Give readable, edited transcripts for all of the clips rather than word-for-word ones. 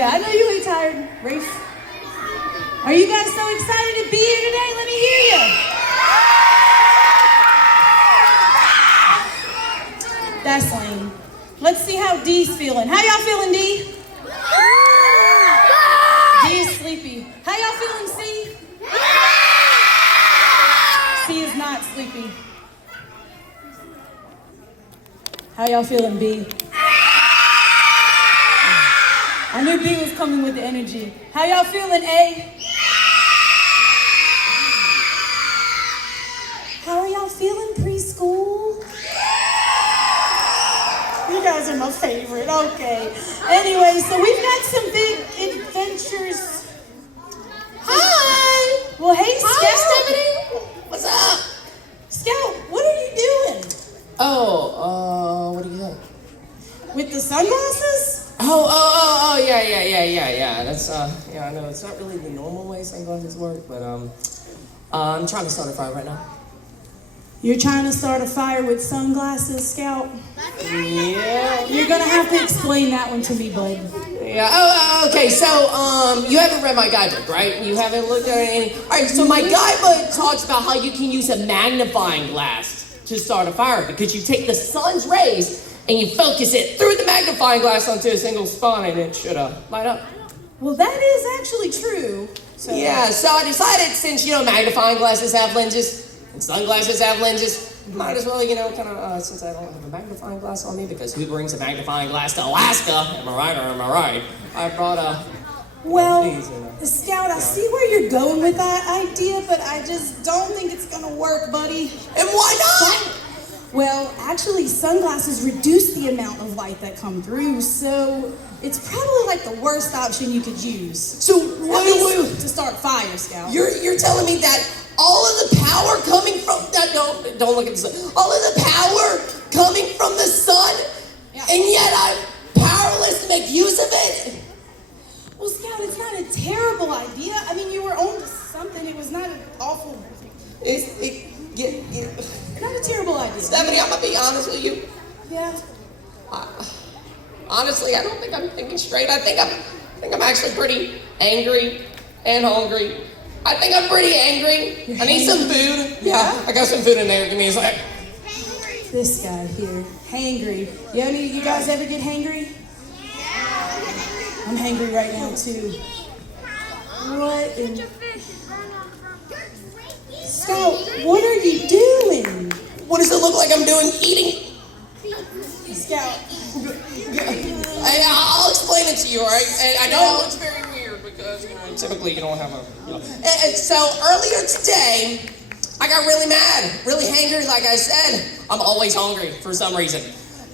Yeah, I know you ain't tired, Rafe. Are you guys so excited to be here today? Let me hear you. That's lame. Let's see how Dee's feeling. How y'all feeling, Dee? D is sleepy. How y'all feeling, C? C is not sleepy. How y'all feeling, B? I knew B was coming with the energy. How y'all feeling, A? How are y'all feeling, preschool? You guys are my favorite, okay. Anyway, so we've got some big adventures. Hi! Well, hey, Scout. Hi, Stephanie. What's up? Scout, what are you doing? What do you think? With the sunglasses? Yeah. That's, I know it's not really the normal way sunglasses work, but, I'm trying to start a fire right now. You're trying to start a fire with sunglasses, Scout? Yeah. You're gonna have to explain that one to me, bud. Yeah, okay, so, you haven't read my guidebook, right? You haven't looked at any... Alright, so my guidebook talks about how you can use a magnifying glass to start a fire, because you take the sun's rays and you focus it through the magnifying glass onto a single spot and it should, light up. Well, that is actually true. So. Yeah, so I decided since, magnifying glasses have lenses, and sunglasses have lenses, might as well, since I don't have a magnifying glass on me, because who brings a magnifying glass to Alaska? Am I right or am I right? I brought Well, Scout, I see where you're going with that idea, but I just don't think it's gonna work, buddy. And why not? Well, actually, sunglasses reduce the amount of light that come through, so it's probably like the worst option you could use. So, wait. To start fire, Scout. You're telling me that all of the power coming from don't look at the sun. All of the power coming from the sun, and yet I'm powerless to make use of it? Well, Scout, it's not a terrible idea. I mean, you were on to something. It was not an awful. Not a terrible idea. Stephanie, I'm gonna be honest with you. Yeah. Honestly, I don't think I'm thinking straight. I think I'm actually pretty angry and hungry. I think I'm pretty angry. I need some food. Yeah, I got some food in there. Give me a sec. This guy here, hangry. You guys ever get hangry? I'm hangry right now too. What in... Scout, what are you doing? What does it look like I'm doing? Eating? Scout. I'll explain it to you, all right? And I know it's very weird because, typically you don't have a... And so earlier today, I got really mad, really hangry, like I said. I'm always hungry for some reason.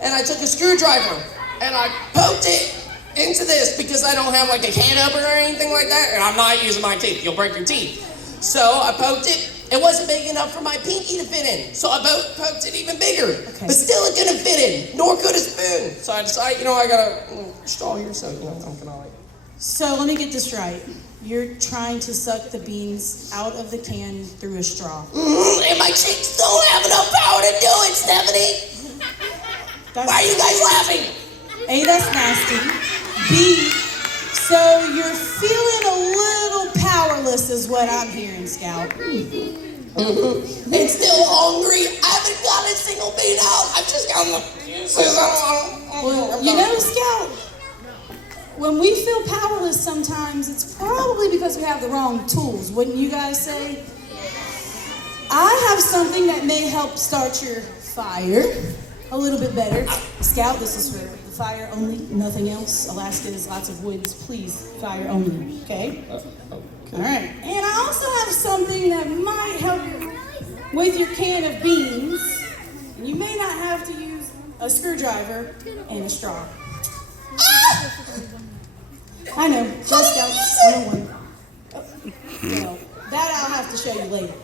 And I took a screwdriver and I poked it into this because I don't have like a can opener or anything like that, and I'm not using my teeth. You'll break your teeth. So I poked it. It wasn't big enough for my pinky to fit in, so I poked it even bigger. Okay. But still it couldn't fit in, nor could a spoon. So I decided, I got a straw here, so, I'm gonna like... So let me get this right. You're trying to suck the beans out of the can through a straw. And my cheeks don't have enough power to do it, Stephanie. Why are you guys laughing? A, that's nasty. B, so you're feeling a little powerless is what I'm hearing, Scout. And still hungry. I haven't got a single bean out. I've just got Well, Scout, when we feel powerless sometimes, it's probably because we have the wrong tools, wouldn't you guys say? I have something that may help start your fire a little bit better. Scout, this is for the fire only, nothing else. Alaska has lots of woods. Please, fire only, okay? All right. And I also have something that might help you with your can of beans. And you may not have to use a screwdriver and a straw. I know, just Scout 101. Well, that I'll have to show you later.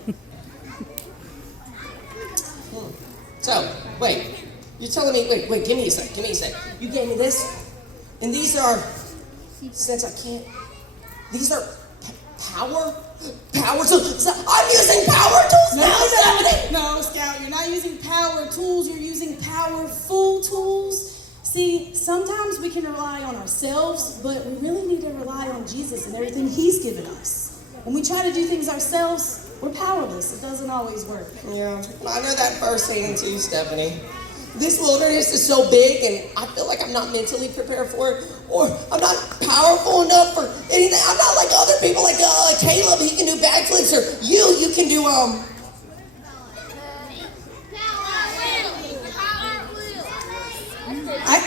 So, wait. You're telling me, wait, give me a sec. You gave me this, and these are, since I can't, these are power tools. I'm using power tools now, No, Scout, you're not using power tools, you're using powerful tools. See, sometimes we can rely on ourselves, but we really need to rely on Jesus and everything He's given us. When we try to do things ourselves, we're powerless. It doesn't always work. Yeah, I know that first saying too, Stephanie. This wilderness is so big, and I feel like I'm not mentally prepared for it, or I'm not powerful enough for anything. I'm not like other people, like Caleb, he can do backflips, or you can do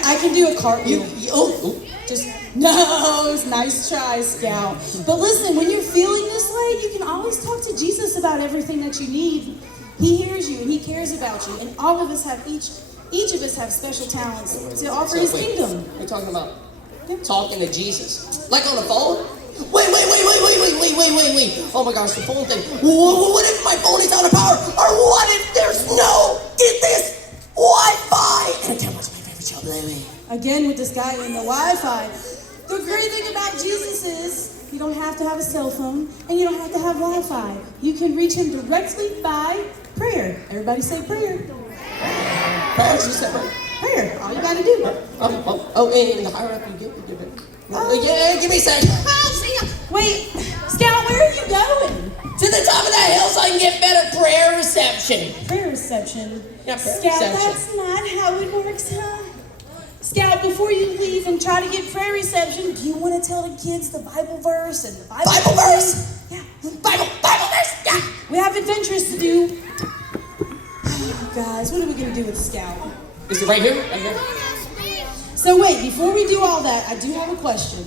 I can do a cartwheel. Just no, nice try, Scout. But listen, when you're feeling this way, you can always talk to Jesus about everything that you need. He hears you and He cares about you, and all of us have each of us have special talents to offer His kingdom. We're talking about talking to Jesus, like on the phone. Wait! Oh my gosh, the phone thing. What if my phone is out of power, or what if there's no get this Wi-Fi? And tell me what's my favorite show, baby. Again with this guy in the Wi-Fi. The great thing about Jesus is you don't have to have a cell phone and you don't have to have Wi-Fi. You can reach Him directly by prayer. Everybody say prayer. Prayer, you said prayer. Prayer. All you gotta do. And the higher up you get, you do it. Yeah, give me a second. I'll see ya. Wait, Scout, where are you going? To the top of that hill so I can get better prayer reception. Prayer reception. Yeah, prayer Scout, reception. that's not how it works, huh? Scout, before you leave and try to get prayer reception, do you want to tell the kids the Bible verse and the Bible verse? Yeah. Bible verse? Yeah. We have adventures to do. Oh, guys, what are we going to do with Scout? Is it right here? Right here? So wait, before we do all that, I do have a question.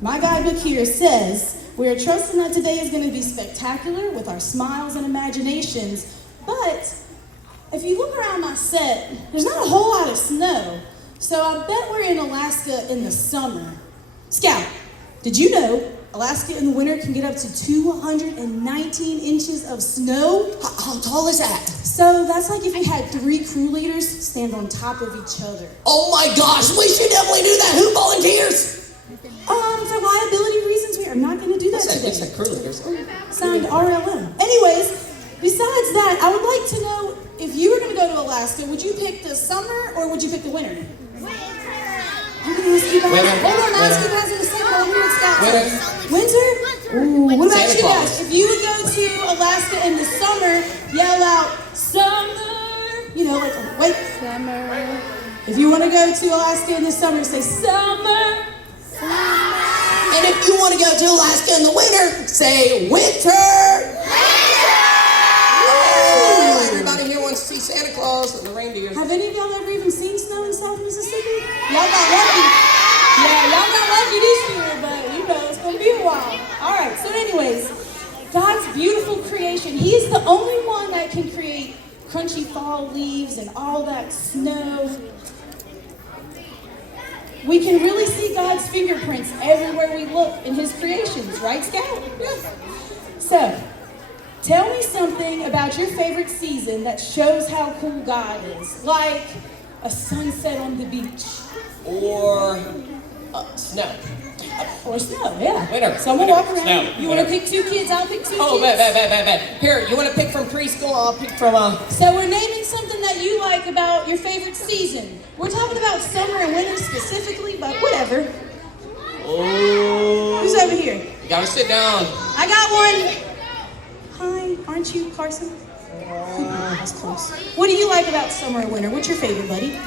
My guidebook here says, we are trusting that today is going to be spectacular with our smiles and imaginations, but if you look around my set, there's not a whole lot of snow. So I bet we're in Alaska in the summer. Scout, did you know Alaska in the winter can get up to 219 inches of snow? How tall is that? So that's like if we had 3 crew leaders stand on top of each other. Oh my gosh, we should definitely do that. Who volunteers? For liability reasons, we are not going to do that today. It's like crew leaders. Signed RLM. Anyways, besides that, I would like to know, if you were going to go to Alaska, would you pick the summer or would you pick the winter? I'm going to ask you guys. Winter. Hold on, ask you guys in a second. I'll hear what Scott Winter. says. Winter? Ooh, what about Santa you Claus. guys? If you would go to Alaska in the summer, yell out, summer. You know, like, wait. Summer. If you want to go to Alaska in the summer, say summer. And if you want to go to Alaska in the winter, say winter. Oh, everybody here wants to see Santa Claus and the reindeer. Have any of y'all ever even seen snow in South Mississippi? Y'all got lucky. Yeah, y'all got lucky this year, but you know it's going to be a while. All right, so anyways, God's beautiful creation. He's the only one that can create crunchy fall leaves and all that snow. We can really see God's fingerprints everywhere we look in His creations, right, Scout? Yes. So, tell me something about your favorite season that shows how cool God is. Like a sunset on the beach. Or snow. Or snow, yeah. Winter. Someone Winter. walk around. Snow. You want to Winter. pick 2 kids? I'll pick 2 Oh, kids. bad. Here, you want to pick from preschool? I'll pick from So we're naming something that you like about your favorite season. We're talking about summer and winter specifically, but whatever. Oh. Who's over here? You gotta sit down. I got one. Hi, aren't you Carson? That's close. What do you like about summer and winter? What's your favorite, buddy?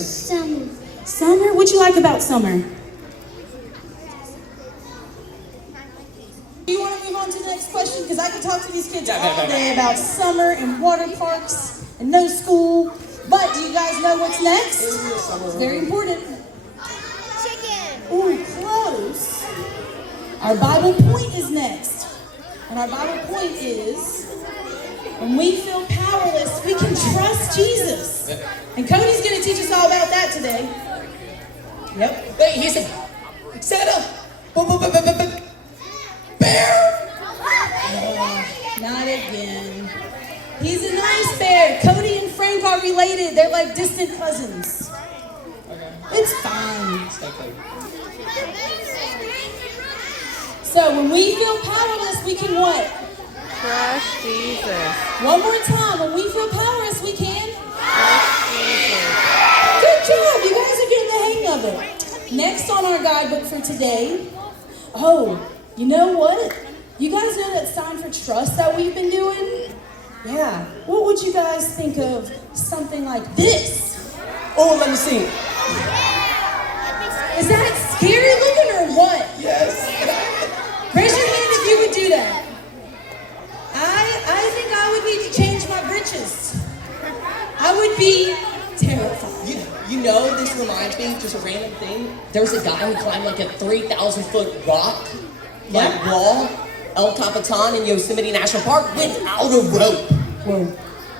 Summer. Summer? What you like about summer? Do you want to move on to the next question? Because I can talk to these kids all day about summer and water parks and no school. But do you guys know what's next? It's very important. Chicken. Ooh, close. Our Bible point is next. And our Bible point is, when we feel powerless, we can trust Jesus. And Cody's going to teach us all about that today. Yep. Wait, he said, Santa. Bear. Not again. He's a nice bear. Cody and Frank are related. They're like distant cousins. Okay. It's fine. Stay clean. So when we feel powerless, we can what? Trust Jesus. One more time. When we feel powerless, we can? Trust Jesus. Good job. job. You guys are getting the hang of it. Next on our guidebook for today, oh, you know what? You guys know that sign for trust that we've been doing? Yeah. What would you guys think of something like this? Oh, let me see. Is that scary looking or what? Yes. Raise your hand if you would do that. I think I would need to change my britches. I would be terrified. You know, this reminds me, just a random thing. There's a guy who climbed like a 3,000-foot rock, wall, El Capitan in Yosemite National Park without a rope. Whoa.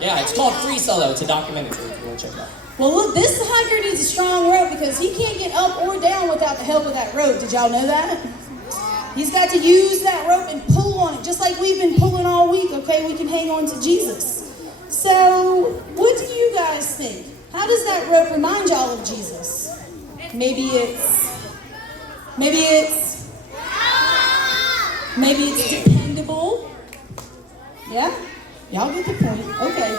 Yeah, it's called Free Solo. It's a documentary. If you want to check it out. Well, look, this hiker needs a strong rope because he can't get up or down without the help of that rope. Did y'all know that? He's got to use that rope and pull on it, just like we've been pulling all week, okay? We can hang on to Jesus. So, what do you guys think? How does that rope remind y'all of Jesus? Maybe it's dependable. Yeah? Y'all get the point. Okay.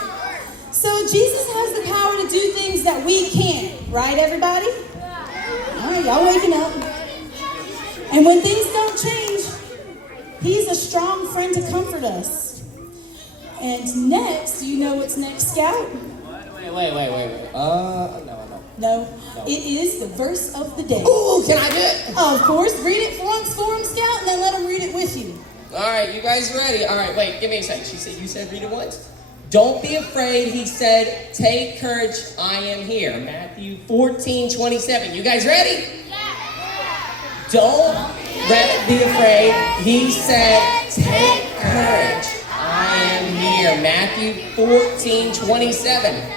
So Jesus has the power to do things that we can't, right, everybody? All right, y'all waking up. And when things don't change, he's a strong friend to comfort us. And next, do you know what's next, Scout? Wait. No. It is the verse of the day. Ooh, can I do it? Of course, read it once for him, Scout, and then let him read it with you. All right, you guys ready? All right, wait, give me a second. You said read it once? Don't be afraid, he said, take courage, I am here. Matthew 14:27. You guys ready? Don't be afraid, he said, take courage, I am here. Matthew 14:27.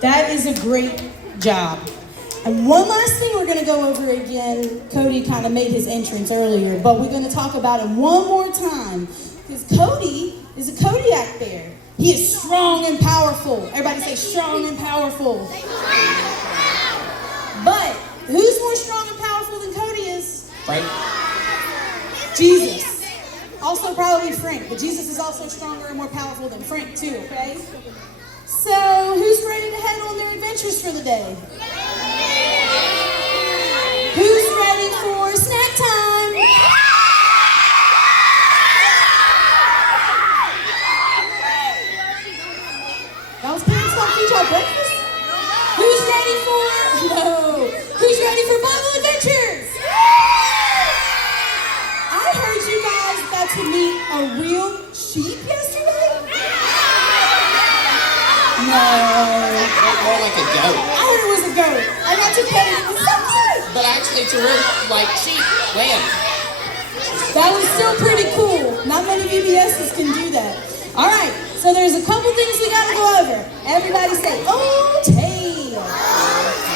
That is a great job. And one last thing we're going to go over again. Cody kind of made his entrance earlier, but we're going to talk about him one more time. Because Cody is a Kodiak bear. He is strong and powerful. Everybody say strong and powerful. But who's more strong and powerful than Cody is? Frank. Jesus. Also probably Frank, but Jesus is also stronger and more powerful than Frank too, okay? So who's ready to head on their adventures for the day? Who's ready for snack time? Y'all's parents don't feed y'all breakfast? Who's ready for? No. Who's ready for Bible adventures? I heard you guys got to meet a real sheep yesterday? No. More like a goat. I heard it was a goat. I got to pet it. It was so cute. But actually, it's a real, sheep, lamb. That was still pretty cool. Not many VBSs can do that. All right, so there's a couple things we got to go over. Everybody say, oh, tail.